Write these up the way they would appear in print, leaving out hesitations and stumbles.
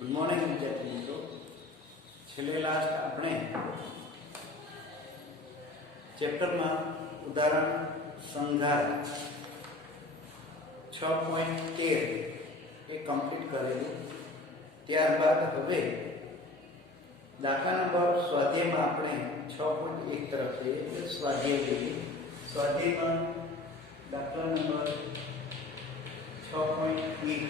Good morning વિદ્યાર્થી મિત્રો. છેલ્લે લાસ્ટ આપણે ચેપ્ટરમાં ઉદાહરણ સંઘાર 6.13 એ કમ્પ્લીટ કરેલું. ત્યારબાદ હવે દાખલા નંબર સ્વાધ્યાયમાં આપણે 6.1 તરફ જઈએ એટલે સ્વાધ્યાય લઈએ. સ્વાધ્યાયમાં દાખલા નંબર 6.1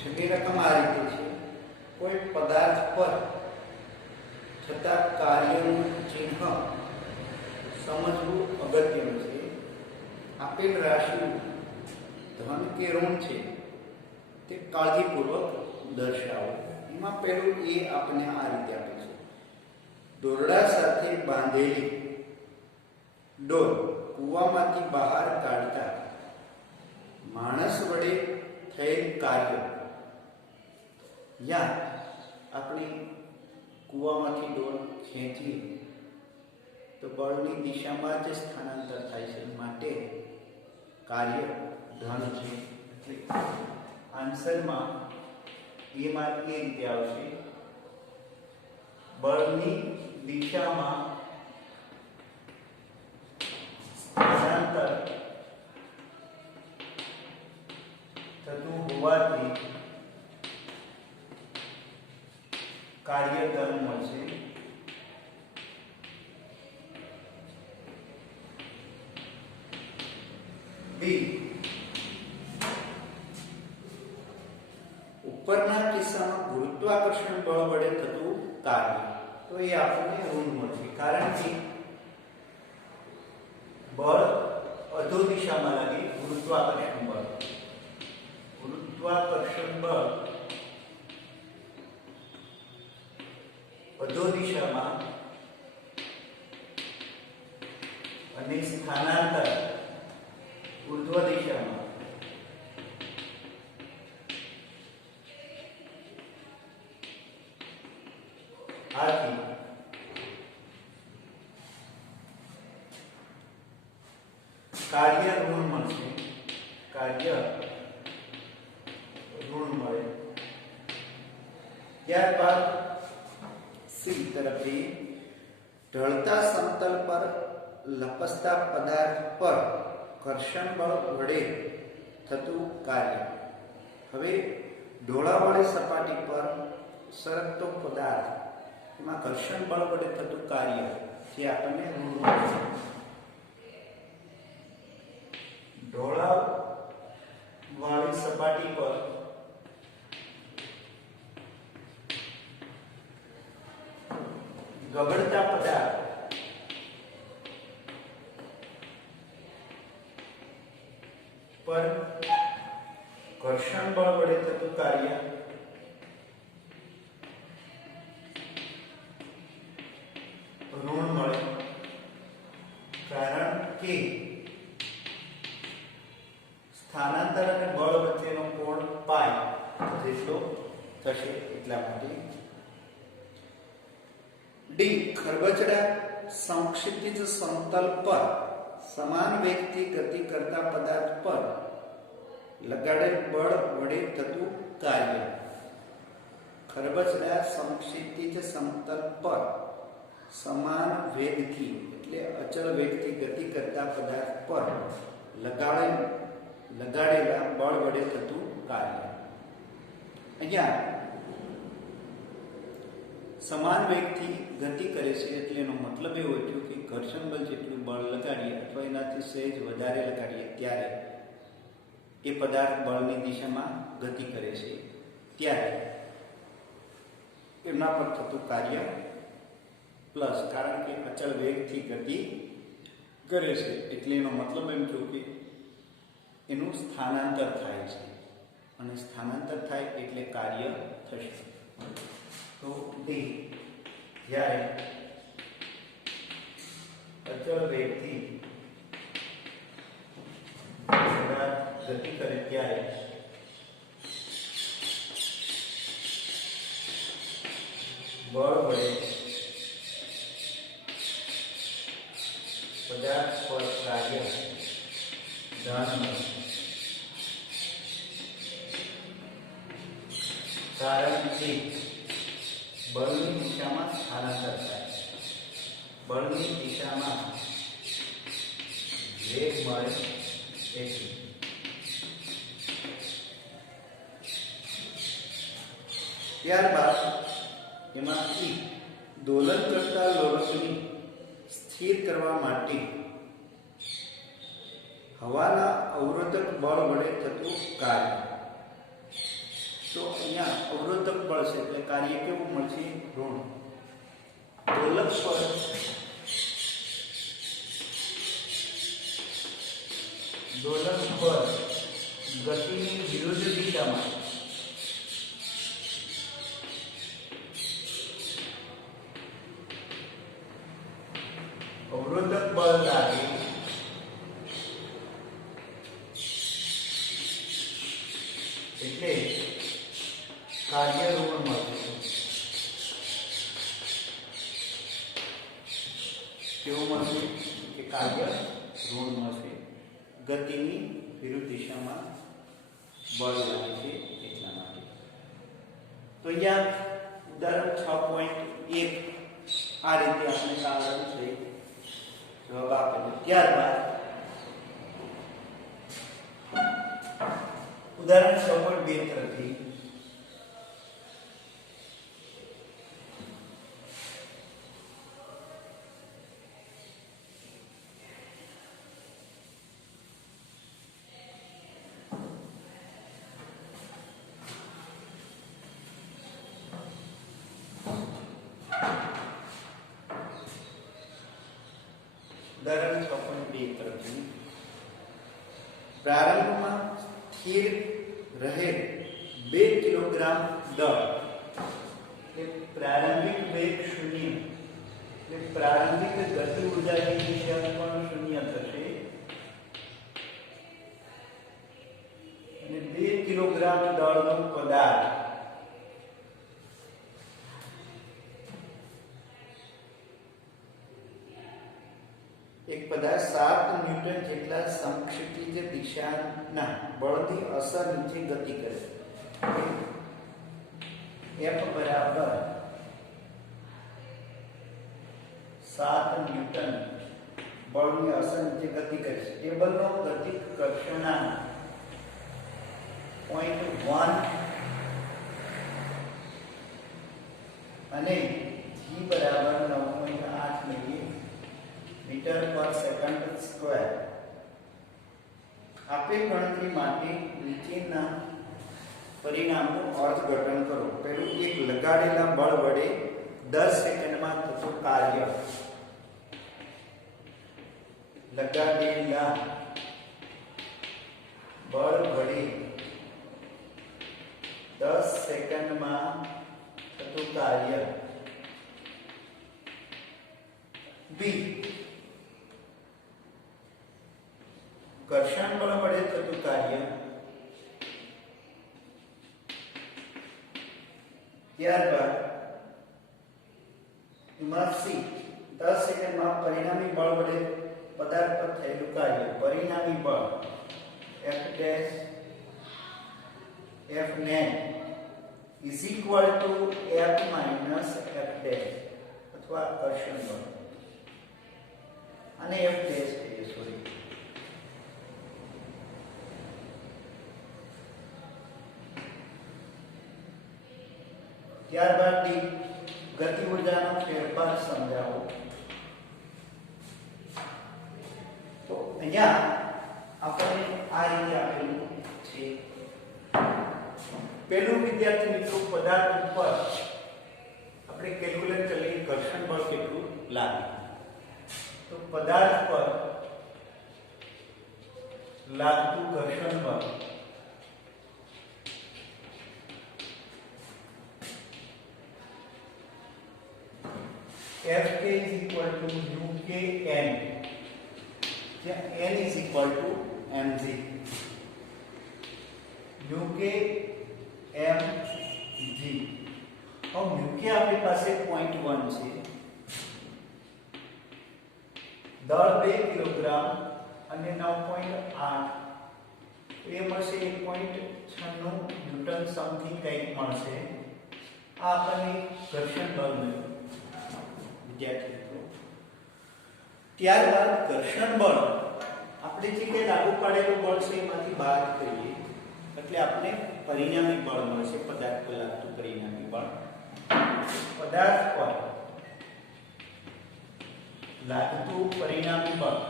છેલ્લી રકમ આ રીતે છે. કોઈ પદાર્થ પર થતા કાર્યનું ચિહ્ન સમજવું અગત્યનું છે. આપેલ રાશિ ધન કે ઋણ છે તે કાળજીપૂર્વક દર્શાવો. એમાં પહેલું એ આપણે આ રીતે આપે છે. દોરડા સાથે બાંધેલી ડોલ કૂવામાંથી બહાર કાઢતા માણસ વડે થયેલ કાર્ય. યા આપણે કૂવામાંથી ડોલ ખેંચીએ તો બળની દિશામાં જ સ્થાનાંતર થાય છે, માટે કાર્ય ધન છે. આન્સરમાં એમાં એ રીતે આવશે: બળની દિશામાં સ્થાનાંતર થતું હોવાથી કાર્ય ધન મળશે. બી, ઉપરના કિસ્સામાં ગુરુત્વાકર્ષણ બળ વડે થતું કાર્ય, તો એ આપણને ઋણ મળશે, કારણ કે બળ અધો દિશામાં લાગે. ગુરુત્વાકર્ષણ બળ અધો દિશામાં અને સ્થાનાંતર ઉર્ધ્વ દિશામાં. આથી કાર્ય ઋણ મળશે. કાર્ય ઋણ મળે. ત્યારબાદ સી તરફ જઈએ. ઢળતા સમતલ પર લપસતા પદાર્થ પર ઘર્ષણ બળ વડે થતું કાર્ય. હવે ઢોળાવાળી સપાટી પર સરકતો પદાર્થ, એમાં ઘર્ષણ બળ વડે થતું કાર્ય જે આપણને ઋણ મળશે. ઢોળાવાળી સપાટી પર ગબડતા પદાર્થ પર ઘર્ષણ બળ વડે થતું કાર્ય ઋણ મળે, કારણ કે સ્થાનાંતર અને બળ વચ્ચેનો કોણ પાય જેટલો થશે, એટલા માટે. ડી, ખરબચડા સમક્ષિતિજ સમતલ પર સમાન વેગથી ગતિ કરતા પદાર્થ પર લગાડેલ બળ વડે થતું કાર્ય. ખરબચડા સમક્ષિતિજ સમતલ પર સમાન વેગથી એટલે અચળ વેગથી ગતિ કરતા પદાર્થ પર લગાડેલા બળ વડે થતું કાર્ય. અહીંયા સમાન વેગથી ગતિ કરે છે એટલે એનો મતલબ એવો થયો કે ઘર્ષણ બળ જેટલું બળ લગાડીએ અથવા એનાથી સહેજ વધારે લગાડીએ ત્યારે એ પદાર્થ બળની દિશામાં ગતિ કરે છે, ત્યારે એમના પર થતું કાર્ય પ્લસ, કારણ કે અચળ વેગથી ગતિ કરે છે એટલે એનો મતલબ એમ થયો કે એનું સ્થાનાંતર થાય છે, અને સ્થાનાંતર થાય એટલે કાર્ય થશે. તો ડી, જ્યારે અચળ વેગથી ગતિ કરે ત્યારે બળ વડે પદાર્થ પર કાર્ય ધન કારણ કે બળની દિશામાં સ્થાનાંતર થાય, બળની દિશામાં વેગ મળે તેથી. ત્યારબાદ એમાં દોલન કરતા લોલકને સ્થિર કરવા માટે હવાના અવરોધક બળ વડે થતું કાર્ય. તો અહીંયા અવરોધક બળ છે એટલે કાર્ય કેવું મળશે? ઋણ. દોલક પર ગતિની વિરુદ્ધ દિશામાં અવરોધક બળ લાગે એટલે કાર્ય ઋણ મળશે. કેવું મળશે? કે કાર્ય ઋણ મળશે. ગતિની વિરુદ્ધ દિશામાં બળ લાગે છે એટલા માટે. તો અહીંયા ઉદાહરણ 6.1 આ રીતે આપણે કારણ છે જવાબ આપેલો. ત્યારબાદ ઉદાહરણ 6.2 તરફથી ઉદાહરણ 6.2 તરફથી પ્રારંભમાં સ્થિર રહે 2 કિલોગ્રામ દળ એટલે પ્રારંભિક વેગ 0 એટલે પ્રારંભિક ગતિ ઊર્જાની દિશા પણ 0 થશે અને 2 કિલોગ્રામ દળનો પદાર્થ એક પદાર્થ 7 ન્યૂટન જેટલા સમક્ષિતિજ દિશાના બળની અસર નીચે ગતિ કરે. F બરાબર 7 ન્યૂટન બળની અસર નીચે ગતિ કરે છે. ટેબલનો ગતિક કર્ષણાંક 0.1 અને g બરાબર 9.8 મીટર પર સેકન્ડ સ્ક્વેર. આપેલ ગણતરી માટે નીચેના પરિણામનું અર્થઘટન કરો. પહેલું, એક લગાડેલા બળ વડે 10 સેકન્ડમાં થતું કાર્ય. લગાડેલા બળ વડે 10 સેકન્ડમાં થતું કાર્ય. બી, ઘર્ષણ બળ વડે થતું કાર્ય. ત્યારબાદ એમાં સી, 10 સેકન્ડમાં પરિણામી બળ વડે પદાર્થ પર થયેલું કાર્ય. પરિણામી બળ F dash F net is equal to F minus F dash અથવા ઘર્ષણ બળ. અને F dash કહીએ, સોરી. ત્યારબાદ ડી, ગતિ ઊર્જાનો ફેરફાર સમજાવો. તો અહીંયા આપણે આ રીતે આપેલું છે. પહેલું, વિદ્યાર્થી મિત્રો, પદાર્થ ઉપર આપણે કેલ્ક્યુલેટ કરીએ ઘર્ષણ બળ કેટલું લાગે. તો પદાર્થ પર લાગતું ઘર્ષણ બળ Fk is equal to UKN, n is equal to mg. UK mg. હવે UK આપણી પાસે 0.1 છે. દળ 2 કિલોગ્રામ અને 9.8 એ મળશે 1.96 ન્યૂટન સમથિંગ કંઈક મળશે. આ આપણને ઘર્ષણ બળ મળ્યું વિદ્યાર્થી મિત્રો. ત્યારબાદ ઘર્ષણ બળ આપણે જે કંઈ લાગુ પાડેલું બળ છે એમાંથી બાદ કરીએ એટલે આપણે પરિણામી બળ મળશે. પદાર્થ પર લાગતું પરિણામી બળ. પદાર્થ પર લાગતું પરિણામી બળ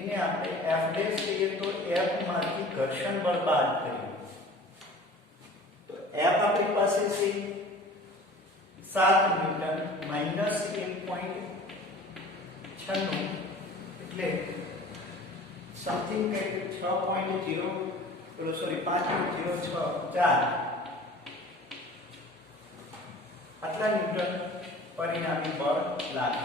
એને આપણે F ડેશ કહીએ તો F માંથી ઘર્ષણ બળ બાદ કરીએ તો F આપણી પાસે છે 7 ન્યૂટન માઈનસ 1.96 એટલે સમથિંગ કંઈક 5.04 આટલા ન્યૂટન પરિણામી બળ લાગે.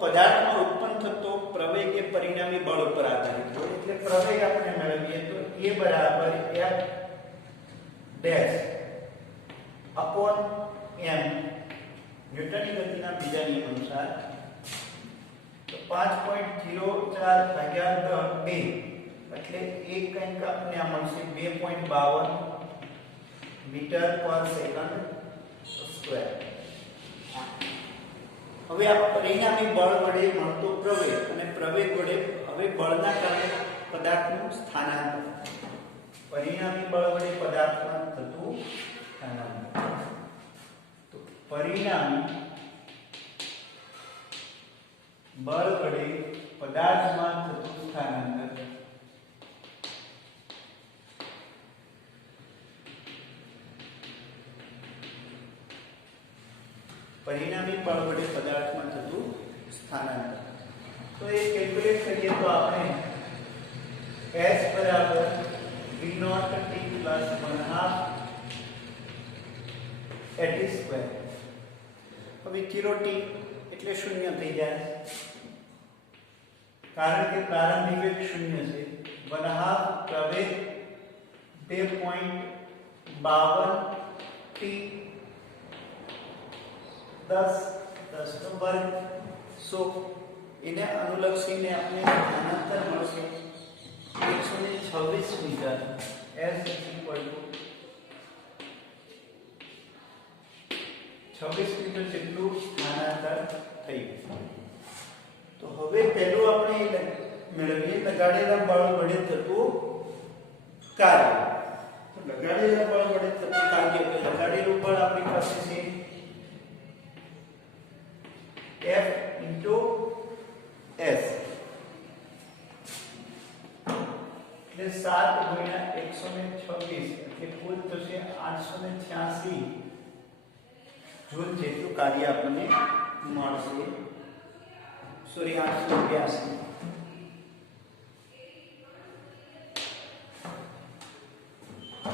પદાર્થમાં ઉત્પન્ન થતો પ્રવેગ એ પરિણામી બળ ઉપર આધારિત હોય એટલે પ્રવેગ આપણે મેળવીએ તો A બરાબર F ડેશ અપોન m ન્યૂટનની ગતિના બીજા નિયમ અનુસાર તો 5.04 ભાગ્યા 2 એટલે એક કંઈક આપણે આ મળશે 2.52 મીટર પર સેકન્ડ સ્ક્વેર. હવે આ પરિણામી બળ વડે મળતો પ્રવેગ અને પ્રવેગ વડે હવે બળના કારણે પદાર્થનું સ્થાનાંતર. પરિણામી બળ વડે પદાર્થમાં થતું સ્થાનાંતર. તો પરિણામી બળ વડે પદાર્થમાં થતું સ્થાનાંતર પરિણામી બળ વડે પદાર્થમાં થતું સ્થાનાંતર. તો એ કેલ્ક્યુલેટ કરીએ તો આપણે S બરાબર v0 t plus 1/2 at square. હવે કિલો t એટલે 0 થઈ જાય કારણ કે પ્રારંભિક વેગ 0 છે. 1/2 પ્રવેગ 2.52 t 10 નો વર્ગ 100 એને અનુલક્ષીને આપણે સ્થાનાંતર મળશે 126 મીટર. S = 26 મીટર જેટલું સ્થાનાંતર થયું. તો હવે પહેલું આપણે મેળવીએ લગાડેલા બળ વડે થતું કાર્ય. તો લગાડેલા બળ વડે થતું કાર્ય કે લગાડેલું બળ આપણી પાસે છે F into S એટલે 7 ગુણ્યા 126 એટલે કુલ થશે 886 જૂલ જેટલું કાર્ય આપણને મળશે. સોરી 882.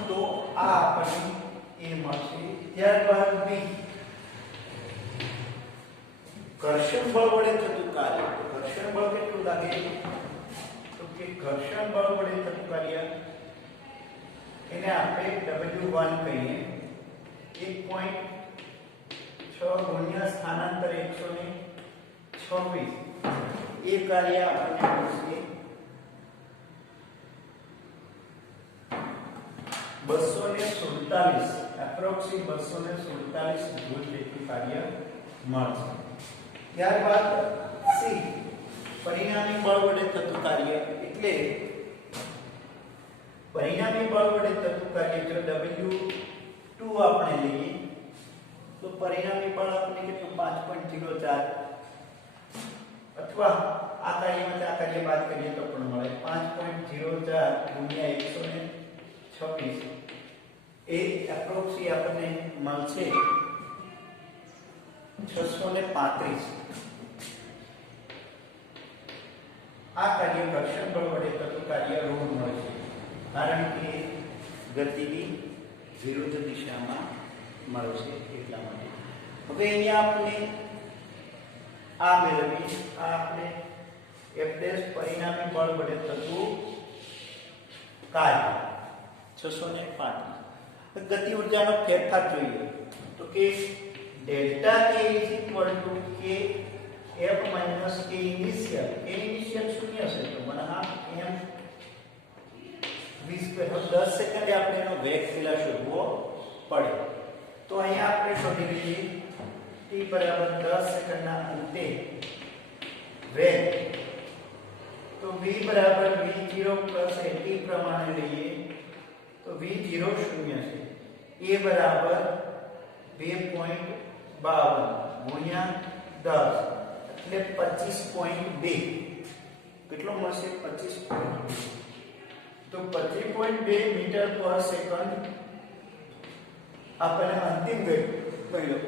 તો આ આપણને એ મળશે. ત્યારબાદ બી ઘર્ષણ બળ વડે થતું કાર્ય. તો ઘર્ષણ બળ કેટલું લાગે તો કે ઘર્ષણ બળ વડે થતું કાર્ય એને આપણે W1 કહીએ. 1.6 ગુણ્યા સ્થાનાંતર 126 એ કાર્ય આપણને મળશે 247 એપ્રોક્સિમેટ 247 જૂલ જેટલું કાર્ય મળશે. ત્યારબાદ સી પરિણામી બળ વડે થતું કાર્ય એટલે પરિણામી બળ વડે થતું કાર્ય જો W2 આપણે લઈએ તો પરિણામી બળ આપણને કેટલું 5.04 અથવા આ કાર્યમાંથી આ કાર્ય બાદ કરીએ તો પણ મળે 5.04 ગુણ્યા 126 એ એપ્રોક્સી આપણને મળશે 635. આ કાર્ય ઘર્ષણ બળ વડે થતું કાર્ય ઋણ મળશે કારણ કે ગતિની વિરુદ્ધ દિશામાં મળશે એટલા માટે. હવે અહીંયા આપણે આ મેળવી આ આપણે F' પરિણામી બળ વડે થતું કાર્ય 635. ગતિ ઊર્જાનો ફેરફાર જોઈએ તો કે डेल्टा के इज इक्वल टू के एफ माइनस के इनिशियल शून्य છે તો 1/2 m v સ્ક્વેર. હવે 10 સેકન્ડે આપણે એનો વેગ પેલા શોધવો પડે. તો અહીંયા આપણે શોધી લઈએ t બરાબર 10 સેકન્ડના અંતે વેગ. તો v બરાબર v0 પ્લસ at પ્રમાણે લઈએ તો v0 શૂન્ય છે. a બરાબર 2.52 ગુણ્યા 10 એટલે 25.2. કેટલો મળશે? 25.2. તો 25.2 મીટર પર સેકન્ડ આપણને અંતિમ વેગ મળ્યો.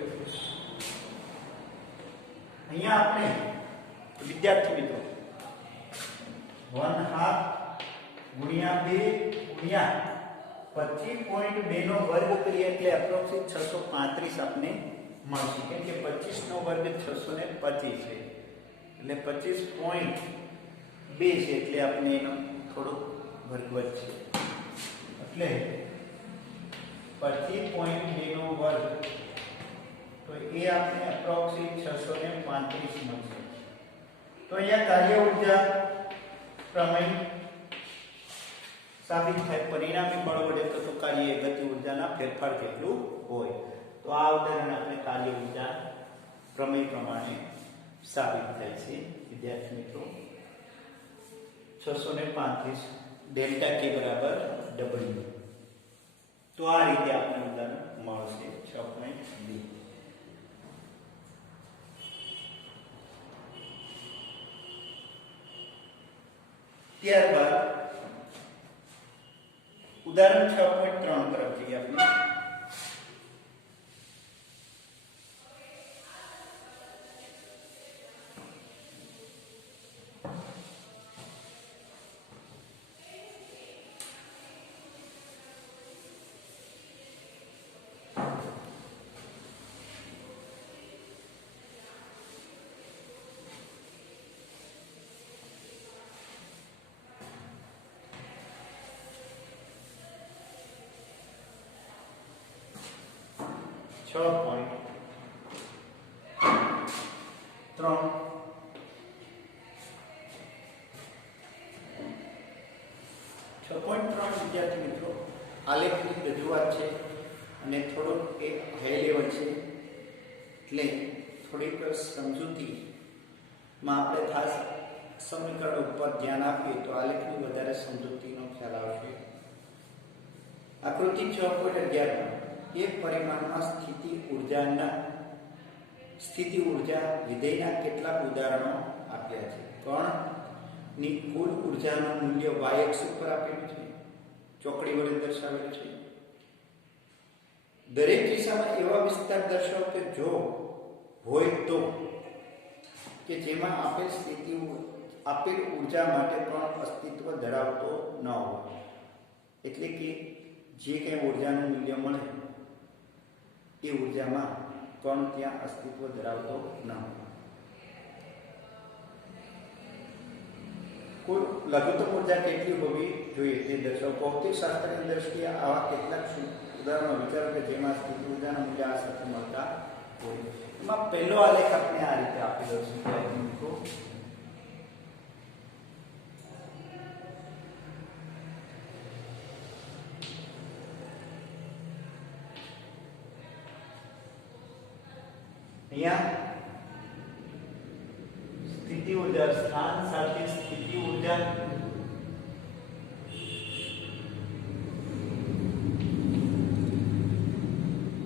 અહીંયા આપણે વિદ્યાર્થી મિત્રો 1/2 ગુણ્યા 2 ગુણ્યા 25.2 નો વર્ગ કરીએ એટલે એપ્રોક્સિમેટ 635 આપને મળશે. કેમ કે 25 નો વર્ગ 625 છે એટલે 25.2 છે એટલે આપણે એનો થોડો વર્ગ વધશે એટલે 25.2 નો વર્ગ તો એ આપણે એપ્રોક્સિમેટ 635 મળશે. તો અહીંયા કાર્ય ઊર્જા પ્રમેય સાબિત થાય. પરિણામી બળ વડે થતું કાર્ય ગતિ ઊર્જાના ફેરફાર કેટલું હોય. તો આ ઉદાહરણ આપણે કાર્ય ઊર્જા પ્રમેય પ્રમાણે સાબિત થાય છે વિદ્યાર્થી મિત્રો. 635 ડેલ્ટા કે બરાબર w. તો આ રીતે આપણે ઉદાહરણ મળશે 6.2. ત્યારબાદ ઉદાહરણ 6.3 તરફ જઈએ આપણે. વિદ્યાર્થી મિત્રો આલેખની રજૂઆત છે અને થોડોક એ હાઈ લેવલ છે એટલે થોડીક સમજૂતીમાં આપણે ખાસ સમીકરણ ઉપર ધ્યાન આપીએ તો આલેખની વધારે સમજૂતીનો ખ્યાલ આવશે. આકૃતિ 6.11 એક પરિમાણમાં સ્થિતિ ઉર્જા વિધેયના કેટલાક ઉદાહરણો આપ્યા છે. કણની કુલ ઉર્જાનું મૂલ્ય y અક્ષ ઉપર આપેલું છે, ચોકડી વડે દર્શાવેલું છે. દરેક દિશામાં એવા વિસ્તાર દર્શાવો કે જો હોય તો કે જેમાં આપેલ ઉર્જા માટે કણ અસ્તિત્વ ધરાવતો ન હોય. એટલે કે જે કંઈ ઉર્જાનું મૂલ્ય મળે એ ઉર્જામાં કણ ત્યાં અસ્તિત્વ ધરાવતો ન હોય. કુલ લઘુત્તમ ઉર્જા કેટલી હોવી જોઈએ તે દર્શાવો. ભૌતિકશાસ્ત્રની દ્રષ્ટિએ આવા કેટલાક ઉદાહરણો વિચારો કે જેમાં સ્થિતિ ઉર્જાના મૂલ્ય આ સાથે મળતા હોય. એમાં પહેલો આલેખ આપણે આ રીતે આપેલો છે. અહીંયા સ્થિતિ ઉર્જા સ્થાન સાથે સ્થિતિ ઉર્જા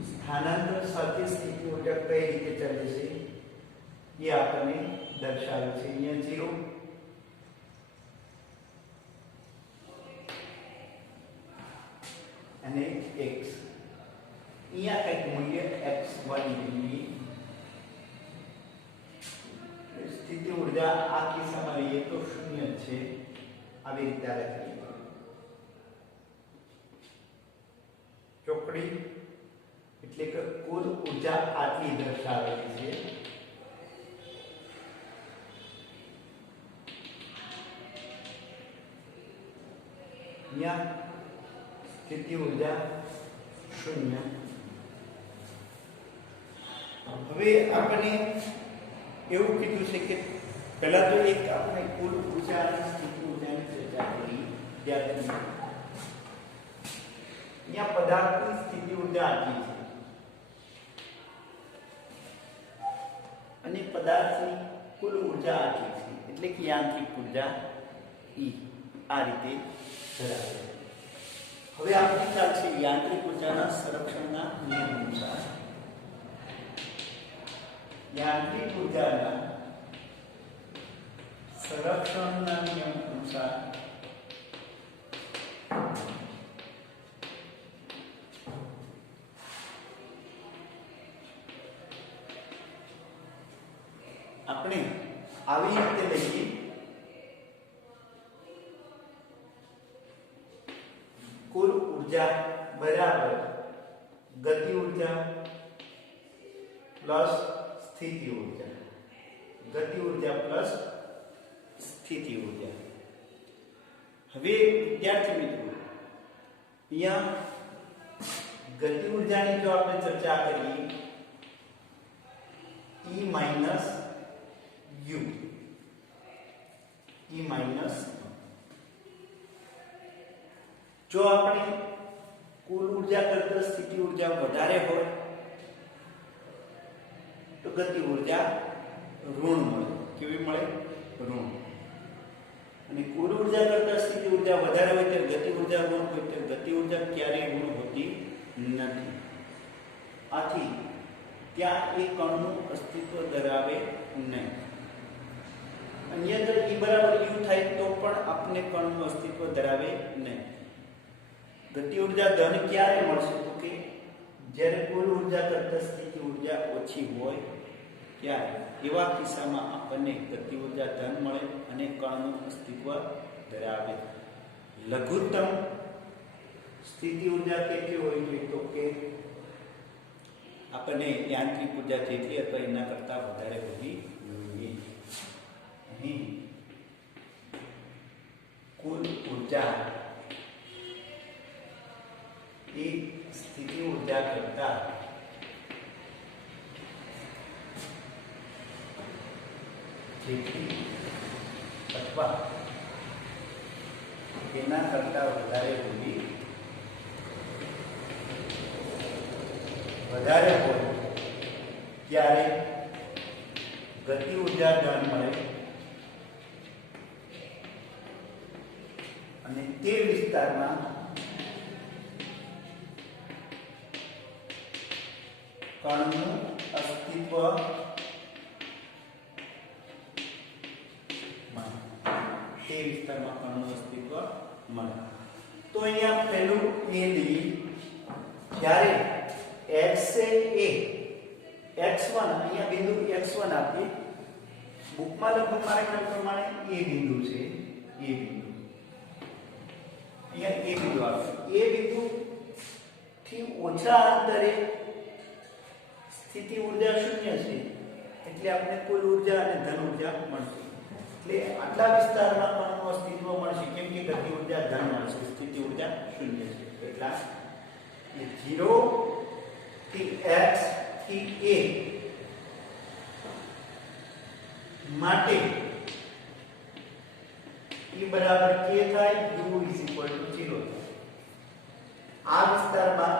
સ્થાનાંતર સાથે સ્થિતિ ઉર્જા કઈ રીતે ચાલે છે એ આપણને દર્શાવે છે. અહીંયા 0 અને x અહીંયા કંઈક મૂલ્ય x1 ની સ્થિતિ ઉર્જા આ કિસ્સામાં લઈએ તો 0 છે. આવી રીતે લખીએ. ચોકડી એટલે કે કુલ ઉર્જા આટલી દર્શાવેલી છે. અહીંયા સ્થિતિ ઉર્જા 0. હવે આપણે એવું કીધું છે કે પહેલા તો એક આપણે કુલ ઊર્જા અને સ્થિતિ ઊર્જાની ચર્ચા કરી. અહીંયા પદાર્થની સ્થિતિ ઊર્જા આપી છે અને પદાર્થની કુલ ઊર્જા આપી છે, એટલે કે યાંત્રિક ઊર્જા E આ રીતે ધરાવે. હવે આપણે ચાલશે યાંત્રિક ઊર્જાના સંરક્ષણના નિયમ અનુસાર. યાંત્રિક ઊર્જાના સંરક્ષણના નિયમ અનુસાર આપણે આવી રીતે લઈએ. કુલ ઊર્જા બરાબર ગતિ ઊર્જા પ્લસ સ્થિતિ ઊર્જા. ગતિ ઊર્જા પ્લસ સ્થિતિ ઊર્જા. હવે વિદ્યાર્થી મિત્રો, અહીંયા ગતિ ઊર્જાની જો આપણે ચર્ચા કરીએ, E minus U, E minus. જો આપણે કુલ ઊર્જા કરતા સ્થિતિ ઊર્જા વધારે હોય તો ગતિ ઊર્જા ઋણ મળે. કેવી મળે? ઋણ. અને કુલ ઊર્જા કરતા સ્થિતિ ઊર્જા વધારે હોય તો ગતિ ઊર્જા ઋણ હોય તો ગતિ ઊર્જા ક્યારેય ઋણ હોતી નથી. આથી ત્યાં એક કણનું અસ્તિત્વ ધરાવે નહીં. અન્ય અંદર E બરાબર U થાય તો પણ આપણે કણનું અસ્તિત્વ ધરાવે નહીં. ગતિ ઊર્જા ધન ક્યારે મળશે? તો કે જ્યારે કુલ ઊર્જા કરતા સ્થિતિ ઊર્જા ઓછી હોય ત્યારે. એવા કિસ્સામાં આપણને ગતિ ઊર્જા ધન મળે અને કણનું અસ્તિત્વ ધરાવે. લઘુત્તમ સ્થિતિ ઊર્જા કેટલી હોય છે? તો કે આપણને યાંત્રિક ઊર્જા જેટલી અથવા એના કરતા વધારે હોવી જોઈએ. અહીં કુલ ઊર્જા એ સ્થિતિ ઊર્જા કરતા જેટલી અથવા તેના કરતા વધારે હોવી. વધારે હોય ત્યારે ગતિ ઊર્જા ધન મળે અને તે વિસ્તારમાં કણનું અસ્તિત્વ તે વિસ્તારમાં કણનું અસ્તિત્વ મળે. તો અહીંયા પહેલું એ લઈએ, જ્યારે x એ x1, અહીંયા બિંદુ x1 આપીએ. બુકમાં લગભગ મારા પ્રમાણે એ બિંદુ છે. એ બિંદુ અહીંયા એ બિંદુ આપીએ. એ બિંદુ થી ઓછા અંતરે સ્થિતિ ઊર્જા શૂન્ય છે, એટલે આપણે કુલ ઊર્જા અને ધન ઊર્જા મળશે. એટલે આટલા વિસ્તારમાં કણનું અસ્તિત્વ મળશે, કેમ કે ગતિ ઊર્જા ધન મળશે, સ્થિતિ ઊર્જા શૂન્ય છે. એટલા 0 થી x થી a માટે E બરાબર k થાય, u 0. આ વિસ્તારમાં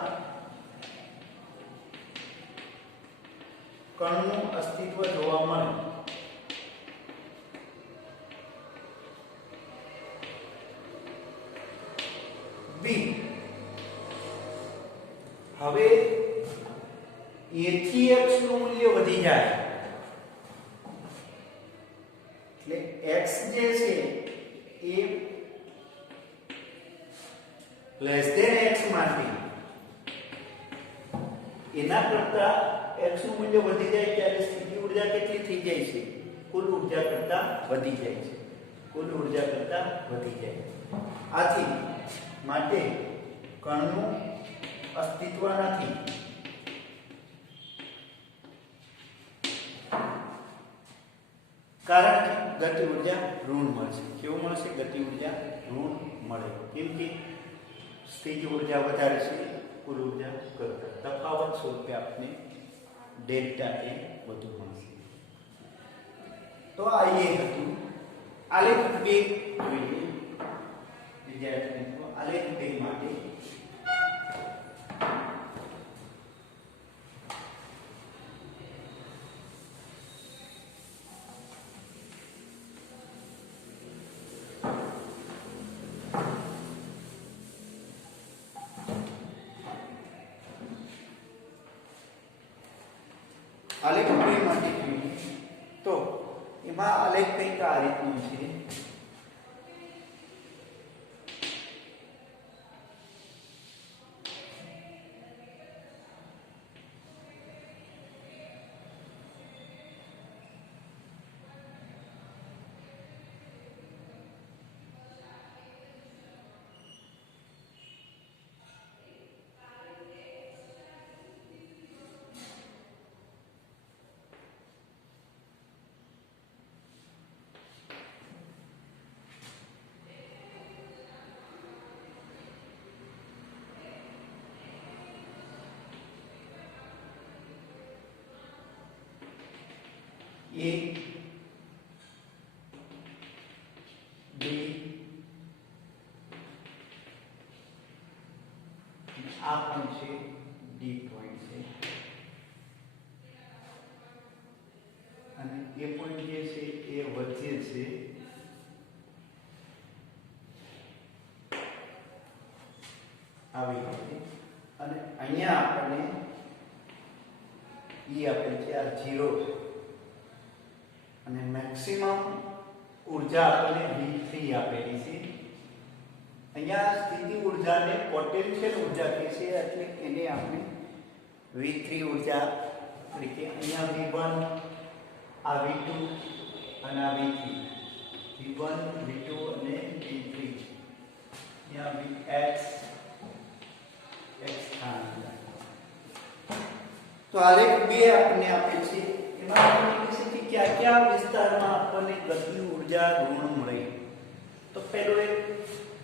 કણનું અસ્તિત્વ જોવા મળે. b હવે a થી x નું મૂલ્ય વધી જાય, એટલે x જે છે એ < x માટે એના કરતા x નું મૂલ્ય વધી જાય ત્યારે સ્થિતિ ઊર્જા કેટલી થઈ જાય છે? કુલ ઊર્જા કરતા વધી જાય છે. કુલ ઊર્જા કરતા વધી જાય. આથી માટે કણનું અસ્તિત્વ નથી. કારણ કે ગતિ ઊર્જા ઋણ મળશે. કેવું મળશે? ગતિ ઊર્જા ઋણ મળે. કેમ કે સ્થિતિ ઊર્જા વધારે છે કુલ ઊર્જા કરતા. તફાવત સ્વરૂપે આપણે ડેલ્ટા એ વધુ મળશે. તો આ એ હતું. આલેખ 2 જોઈએ વિદ્યાર્થી મિત્રો. આલેખ 2 માટે આલેખ 2 માટે જોઈએ તો એમાં આલેખ કંઈક આ રીતનું છે. A B આ પણ છે D પોઈન્ટ છે અને એ પોઈન્ટ જે છે એ વચ્ચે છે આવી રીતે અને અહીંયા આપણને E આપેલ છે આ 0 છે અને મેક્સિમમ ઊર્જા આપણને V3 આપેલી છે. અહીંયા સ્થિતિ ઊર્જાને પોટેન્શિયલ ઊર્જા કહે છે એટલે એને આપણે V3 ઊર્જા તરીકે અહીંયા V1 આ V2 અને આ V3 V1 V2 અને V3 અહીંયા Vx સ્થાન. તો આલેખ 2 આપણને આપે છે. એમાં આપણને કહે છે કે કયા કયા વિસ્તારમાં આપણને ગતિ ઊર્જા ઋણ મળે. તો પહેલો એક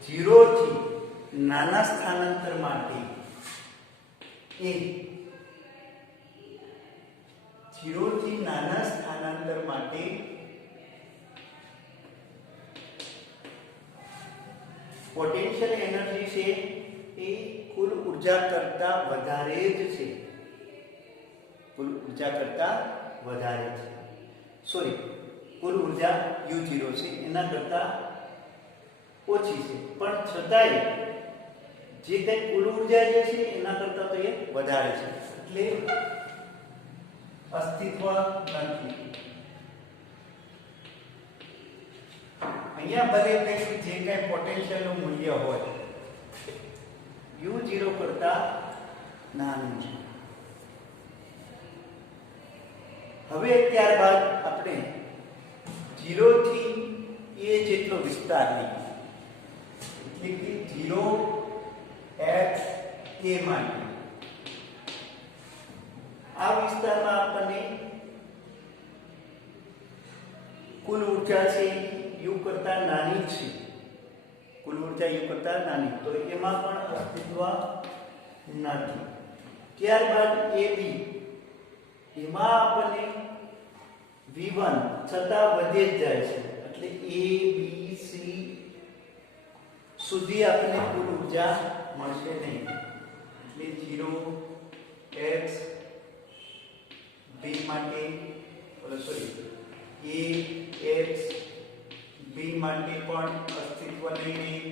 0 થી નાના સ્થાનાંતર માટે એ 0 થી નાના સ્થાનાંતર માટે પોટેન્શિયલ એનર્જી છે એ કુલ ઊર્જા કરતા વધારે જ છે. કુલ ઊર્જા કરતા વધારે છે. સોરી, કુલ ઊર્જા U0 છે એના કરતા ઓછી છે, પણ છતાંય જે કંઈ કુલ ઊર્જા જે છે એના કરતા તો એ વધારે છે એટલે અસ્તિત્વ નથી. અહીંયા ભલે કંઈક જે કંઈ પોટેન્શિયલનું મૂલ્ય હોય U0 કરતા નાનું છે. હવે ત્યારબાદ આપણે 0 થી a જેટલો વિસ્તાર લઈએ એટલે કે 0 x a માટે આ વિસ્તારમાં આપણને કુલ ઊર્જા છે u કરતા નાની છે. કુલ ઊર્જા u કરતા નાની, તો એમાં પણ અસ્તિત્વ નથી. ત્યારબાદ ab એમાં આપણને V1 છતાં વધે જ જાય છે એટલે A B C સુધી આપણને કુલ ઊર્જા મળશે નહીં. એટલે 0 x B માટે A x B માટે પણ અસ્તિત્વ નહીં.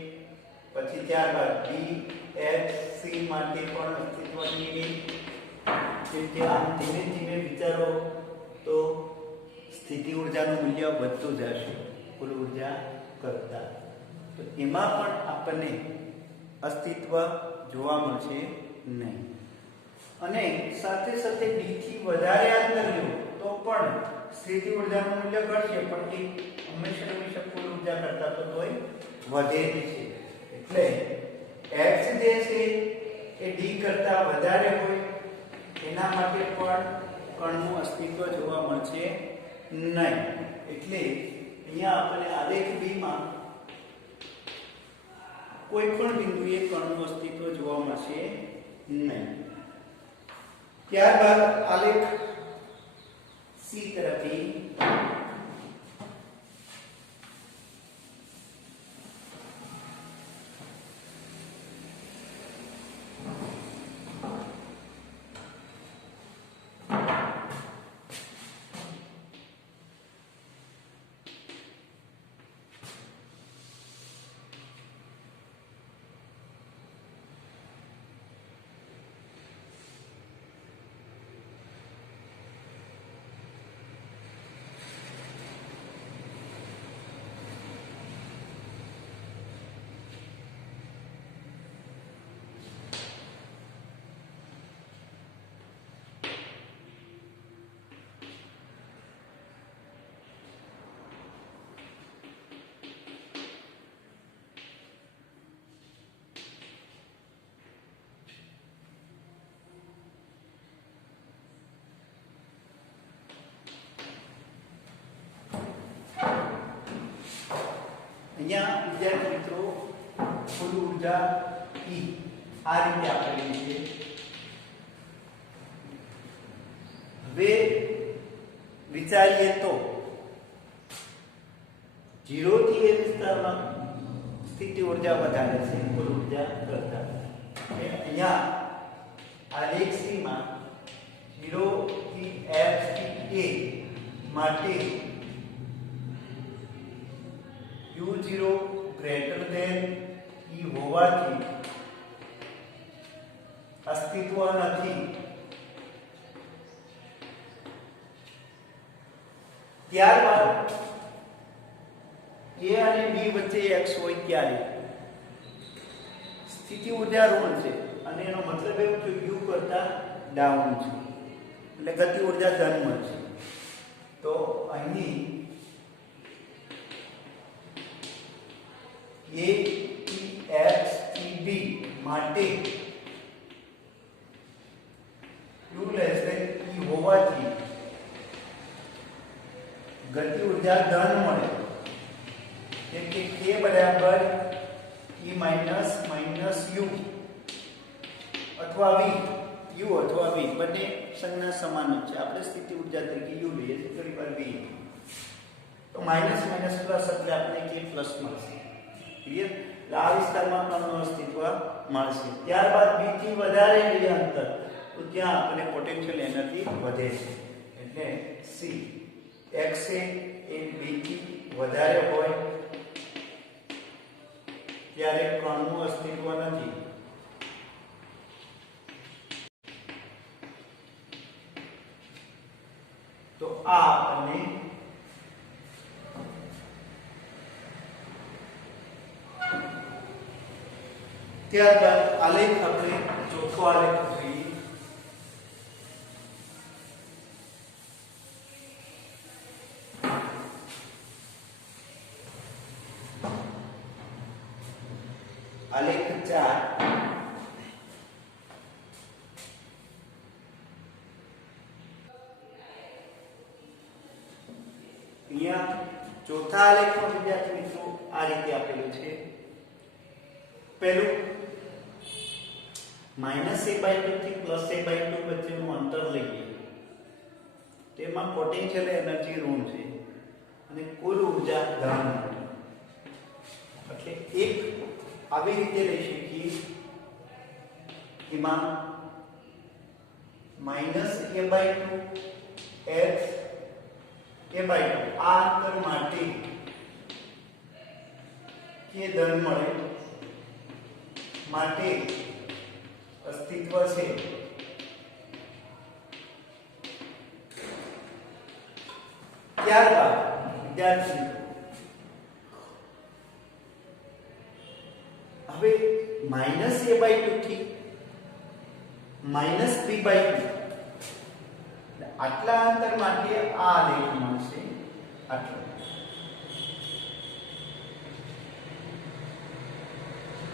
પછી ત્યારબાદ B x C માટે પણ અસ્તિત્વ નહીં. કે આમ ધીમે ધીમે વિચારો તો સ્થિતિ ઊર્જાનું મૂલ્ય વધતું જશે કુલ ઊર્જા કરતા. તો એમાં પણ આપણને અસ્તિત્વ જોવા મળશે નહીં. અને સાથે સાથે d થી વધારે અંતર લો તો પણ સ્થિતિ ઊર્જાનું મૂલ્ય ઘટશે, પણ એ હંમેશા કુલ ઊર્જા કરતા તો તોય વધે જ છે. એટલે x જે છે એ d કરતા વધારે હોય એના માટે પણ કણનું અસ્તિત્વ જોવા મળશે નહીં. એટલે અહીંયા આપણે આલેખ B માં કોઈ પણ બિંદુએ કણનું અસ્તિત્વ જોવા મળશે નહીં. ત્યારબાદ આલેખ સી તરફી અહીંયા વિદ્યાર્થી મિત્રો કુલ ઉર્જા E આ રીતે આપેલી છે. હવે વિચારીએ તો 0 થી એ વિસ્તારમાં સ્થિતિ ઉર્જા વધારે છે કુલ ઉર્જા કરતા. અહીંયા આ લેખ C માં 0 થી F થી A માટે U0 greater than E હોવાથી અસ્તિત્વ નથી. ત્યારબાદ A અને B વચ્ચે x હોય ત્યારે સ્થિતિ ઉર્જા ઋણ છે અને એનો મતલબ એવું કે U કરતા ડાઉન છે એટલે ગતિ ઉર્જા ધન છે. તો અહીં A થી X થી B માટે U લેસ ધેન E હોવાથી ગતિ ઉર્જા ધન મળે. કેમ કે K બરાબર E માઈનસ U અથવા V, U અથવા V બંને સંજ્ઞા સમાન જ છે. આપણે સ્થિતિ ઉર્જા તરીકે U લઈએ છીએ, ઘણી વાર V. તો માઈનસ માઈનસ પ્લસ એટલે આપણે K પ્લસ મળશે. ક્લિયર? આ વિસ્તારમાં કણનું અસ્તિત્વ મળશે. ત્યારબાદ B થી વધારે લઈએ અંતર તો ત્યાં આપણે પોટેન્શિયલ એનર્જી વધે છે. એટલે C x એ B થી વધારે હોય ત્યારે કણનું અસ્તિત્વ નથી. તો આ અને ત્યારબાદ આલેખ આપણે ચોથો આલેખ જોઈએ. આલેખ 4. અહીંયા ચોથા આલેખમાં વિદ્યાર્થી મિત્રો આ રીતે આપેલું છે. પહેલું -a/2 થી +a/2 વચ્ચેનું અંતર લઈએ. તેમાં પોટેન્શિયલ એનર્જી ઋણ છે અને કુલ ઉર્જા ધન. એટલે એક આવી રીતે લઈ શકીએ એમાં -a/2 x a/2 આ અંતર માટે કે ધન મળે માટે અસ્તિત્વ છે. ત્યારબાદ વિદ્યાર્થી હવે -a/2 થી -b/2 આટલા અંતર માટે આ આલેખ મળશે.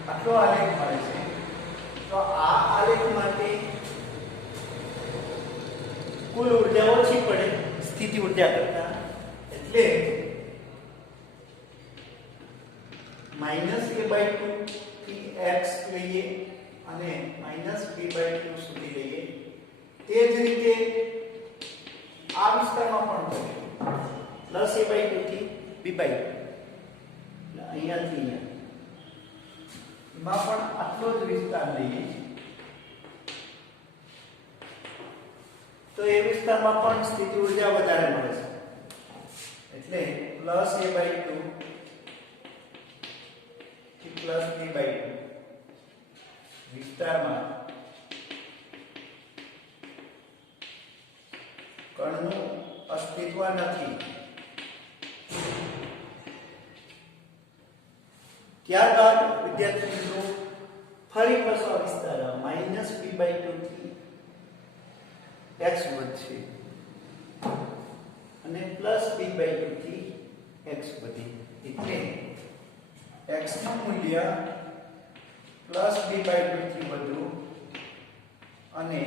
આટલો આલેખ મળે છે. તો આ આલેખ માટે કુલ ઉર્જા ઓછી પડે સ્થિતિ ઉર્જા કરતા. એટલે -a/2 થી x લઈએ અને -b/2 સુધી લઈએ. તે જ a/2 થી b/2 એટલે અહીંયાથી અહીંયા એમાં પણ આટલો જ વિસ્તાર લઈએ તો એ વિસ્તારમાં પણ સ્થિતિ ઊર્જા વધારે મળે છે એટલે +a/2 થી +b/2 વિસ્તારમાં કણનું અસ્તિત્વ નથી. ત્યારબાદ વિદ્યાર્થી મિત્રો ફરી પાછો આ વિસ્તાર -b/2 થી x વધશે અને +b/2 થી x વધે એટલે x નું મૂલ્ય +b/2 થી વધ્યું અને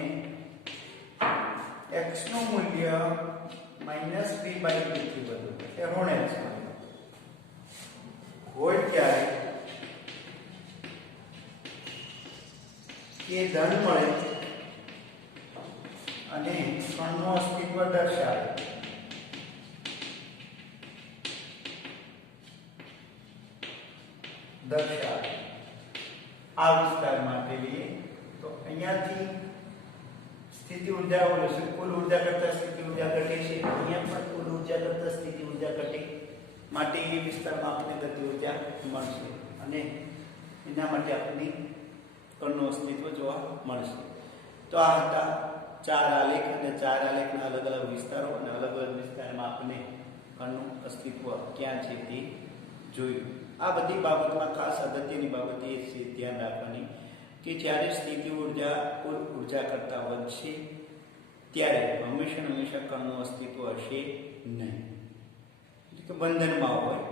x નું મૂલ્ય -b/2 થી વધ્યું એટલે ઋણ x હોય ત્યારે કે ધન મળે અને કણનું અસ્તિત્વ દર્શાવે. આ વિસ્તાર માટે લઈએ તો અહીંયાથી સ્થિતિ ઉર્જા ઓલશે કુલ ઉર્જા કરતા સ્થિતિ ઉર્જા ઘટે છે. અહીંયા પણ કુલ ઉર્જા કરતા સ્થિતિ ઉર્જા ઘટે માટે એ વિસ્તારમાં આપણને ગતિ ઉર્જા મળશે અને એના માટે આપણને કણનું અસ્તિત્વ જોવા મળશે. તો આ હતા 4 આલેખ અને 4 આલેખના અલગ અલગ વિસ્તારો અને અલગ અલગ વિસ્તારમાં આપણે કણનું અસ્તિત્વ ક્યાં છે તે જોયું. આ બધી બાબતમાં ખાસ અગત્યની બાબત એ છે ધ્યાન રાખવાની કે જ્યારે સ્થિતિ ઉર્જા કુલ ઉર્જા કરતાં વધશે ત્યારે હંમેશા કણનું અસ્તિત્વ હશે નહીં, એટલે કે બંધનમાં હોય,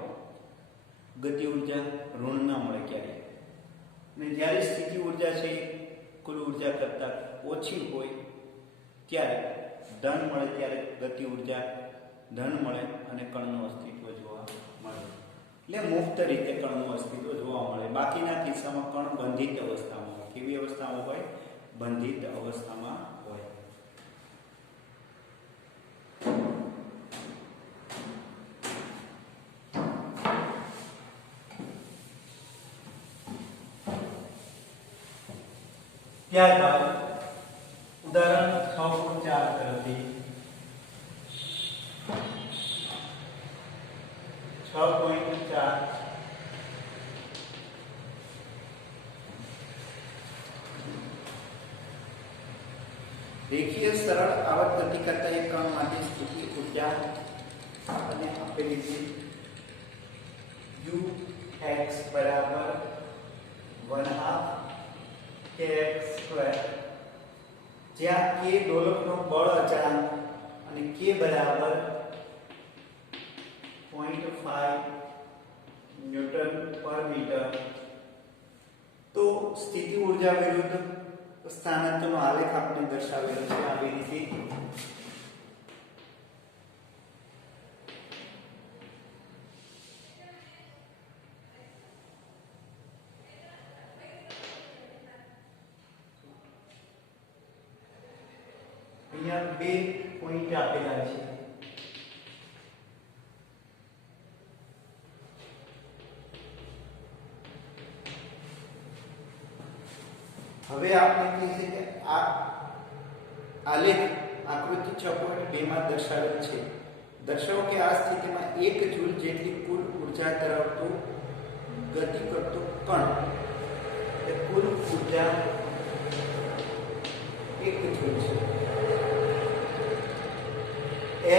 ગતિ ઉર્જા ઋણ ના મળે ક્યારેય. અને જ્યારે સ્થિતિ ઉર્જા છે કુલ ઉર્જા કરતાં ઓછી હોય ત્યારે ધન મળે, ત્યારે ગતિ ઉર્જા ધન મળે અને કણનું અસ્તિત્વ જોવા મળે. એટલે મુક્ત રીતે કણનું અસ્તિત્વ જોવા મળે. બાકીના કિસ્સામાં કણ બંધિત અવસ્થામાં હોય. કેવી અવસ્થામાં હોય? બંધિત અવસ્થામાં હોય. ત્યારબાદ ઉદાહરણ 6.4 તરફથી 6.4 રેખીય સરળ આવર્ત ગતિ કરતા એક કણ માટે સ્થિતિ ઉર્જા આપણને આપેલી છે ux બરાબર 1/2 kx², જ્યાં k દોલકનો બળ અચળાંક અને k બરાબર 0.5 ન્યૂટન પર મીટર. તો સ્થિતિ ઉર્જા વિરુદ્ધ સ્થાનાંતરનો આલેખ આપણે દર્શાવેલો છે આવી રીતે. અહીંયા 2 પોઈન્ટ આપેલા છે. હવે આપણે કહી છે કે આ આલેખ આકૃતિ 6.2 માં દર્શાવેલ છે. દર્શાવો કે આ સ્થિતિમાં 1 જૂલ જેટલી કુલ ઉર્જા ધરાવતું ગતિ કરતું કણ, એ કુલ ઉર્જા 1 જૂલ છે.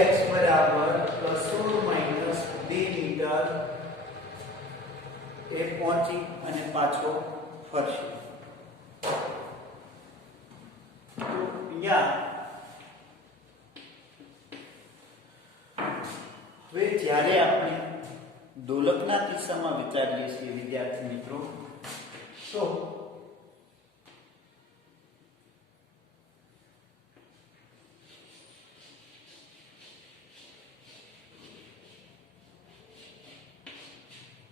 x બરાબર ±2 મીટર એ પહોંચી અને પાછો ફરશે. હવે જ્યારે આપણે દોલકના કિસ્સામાં વિચારીએ છીએ વિદ્યાર્થી મિત્રો, તો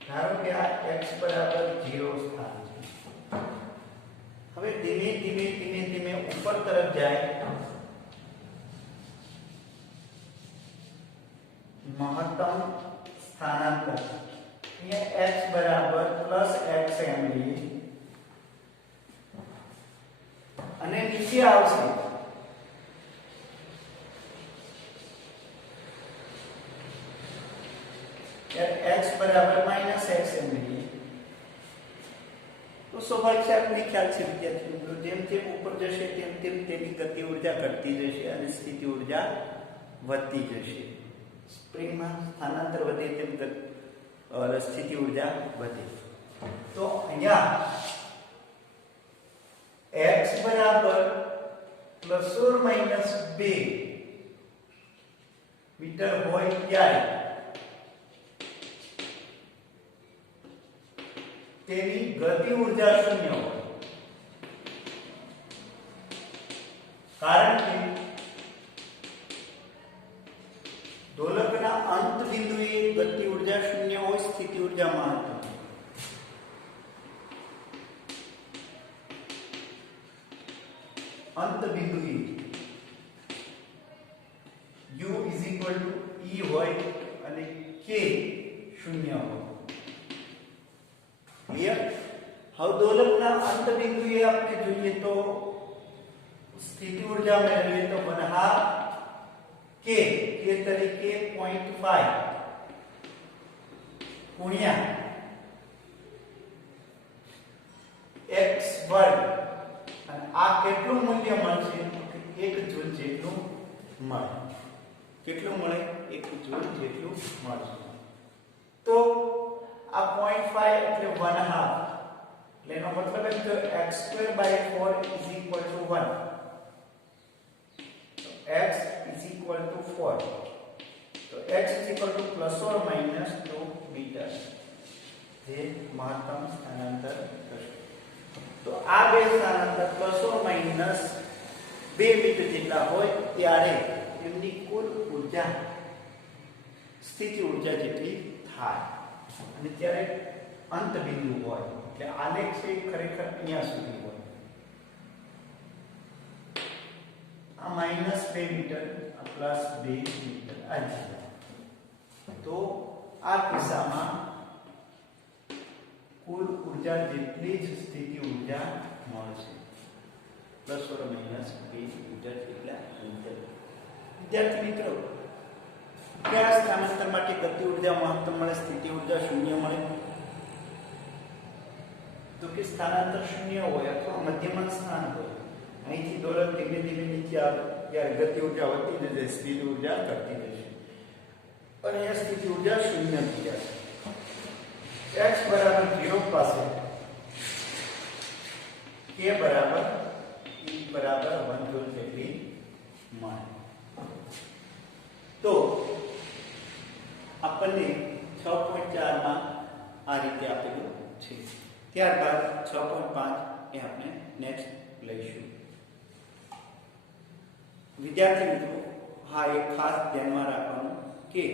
ધારો કે આ x બરાબર 0 સ્થાન છે. હવે ધીમે ધીમે ઉપર તરફ જાય મહત્તમ સ્થાનાંતર અહીંયા x બરાબર +x mv અને નીચે આવશે x બરાબર -x mv. तो स्वाभाविक से आपने ख्याल से विद्यार्थी मित्रों જેમ જેમ ઉપર જશે તેમ તેમ તેની ગતિ ઉર્જા ઘટતી જશે અને સ્થિતિ ઉર્જા વધતી જશે. સ્પ્રિંગમાં સ્થાનાંતર વધે તેમ સ્થિતિ ઉર્જા વધે. તો અહીંયા x બરાબર ±2 મીટર હોય ત્યારે તેની ગતિ ઉર્જા શૂન્ય હોય. કારણ કે દોલકના અંત બિંદુએ ગતિ ઉર્જા શૂન્ય હોય, સ્થિતિ ઉર્જા મહત્તમ. અંત બિંદુએ u E હોય અને k શૂન્ય હોય. ક્લિયર? હવે દોલકના અંત બિંદુએ આપણે જોઈએ તો સ્થિતિ ઉર્જા મેળવીએ તો 1/2 k તરીકે 0.5 ગુણ્યા x વર્ગ અને આ કેટલું મૂલ્ય મળશે? 1 જૂલ જેટલું મળે. કેટલું મળે? 1 જૂલ જેટલું મળશે. તો આ 0.5 એટલે 1/2 એટલે એનો મતલબ એમ કે x²/4 = 1. x = 4. તો x ± 2 મીટર જે મહત્તમ સ્થાનાંતર થશે. તો આ બે સ્થાનાંતર ±2 મીટર જેટલા હોય ત્યારે એમની કુલ ઉર્જા સ્થિતિ ઉર્જા જેટલી થાય. અને ત્યારે અંત બિંદુ હોય એટલે આલેખ છે ખરેખર અહીંયા સુધી હોય. આ -2 મીટર આ +2 મીટર આ રીતે. તો આ કિસ્સામાં કુલ ઉર્જા જેટલી જ સ્થિતિ ઉર્જા મળશે ±2 મીટર જેટલા અંતર. વિદ્યાર્થી મિત્રો, કયા સ્થાનાંતર માટે ગતિ ઉર્જા મહત્તમ મળે, સ્થિતિ ઉર્જા શૂન્ય મળે? તો કે સ્થાનાંતર શૂન્ય હોય અથવા મધ્યમાં સ્થાન હોય. અહીંથી દોલક ધીમે ધીમે નીચે આવે ત્યારે ગતિ ઉર્જા વધતી જશે, સ્થિતિ ઉર્જા ઘટતી જશે અને આ સ્થિતિ ઉર્જા શૂન્ય થઈ જશે. x બરાબર 0 પાસે k બરાબર E બરાબર 1 જૂલ જેટલી મળે. તો આપણને 6.4 માં આ રીતે આપેલું છે. ત્યારબાદ 6.5 એ આપણે નેક્સ્ટ લઈશું. વિદ્યાર્થી મિત્રો, હા એક ખાસ ધ્યાનમાં રાખવાનું કે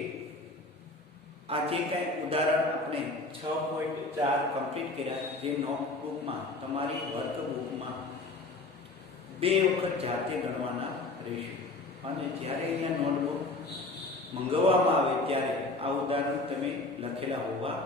આ જે કંઈ ઉદાહરણ આપણે 6.4 કમ્પ્લીટ કર્યા જે નોટબુકમાં તમારી વર્કબુકમાં 2 વખત જાતે ગણવાના રહેશે. અને જ્યારે અહીંયા નોટબુક મંગાવવામાં આવે ત્યારે આ ઉદાહરણ તમે લખેલા હોવા